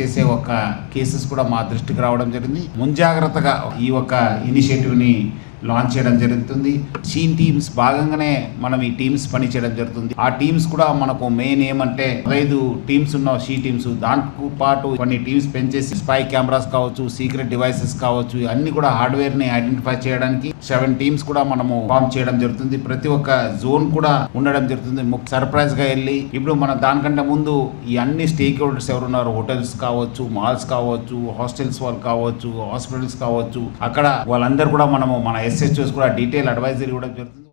చేసే ఒక కేసెస్ కూడా మా దృష్టికి రావడం జరిగింది. ముంజాగ్రత్తగా ఈ ఒక ఇనిషియేటివ్ని లాంచ్ చేయడం జరుగుతుంది. షీన్ టీమ్స్ భాగంగానే మనం ఈ టీమ్స్ పని చేయడం జరుగుతుంది. ఆ టీమ్స్ కూడా మనకు మెయిన్ ఏమంటే 15 టీమ్స్ ఉన్న షీ టీమ్స్, దాంతో పాటు కొన్ని టీమ్స్ పెంచేసి స్పై కెమెరాస్ కావచ్చు, సీక్రెట్ డివైసెస్ కావచ్చు, అన్ని కూడా హార్డ్వేర్ ని ఐడెంటిఫై చేయడానికి 7 టీమ్స్ కూడా మనము ఫామ్ చేయడం జరుగుతుంది. ప్రతి ఒక్క జోన్ కూడా ఉండడం జరుగుతుంది. సర్ప్రైజ్ గా వెళ్ళి ఇప్పుడు మన దానికంటే ముందు ఈ అన్ని స్టేక్ హోల్డర్స్ ఎవరున్నారు, హోటల్స్ కావచ్చు, మాల్స్ కావచ్చు, హాస్టల్స్ వాళ్ళు కావచ్చు, హాస్పిటల్స్ కావచ్చు, అక్కడ వాళ్ళందరూ కూడా మనము మన SHOs కూడా డీటెయిల్ అడ్వైజరీ కూడా జరుగుతుంది.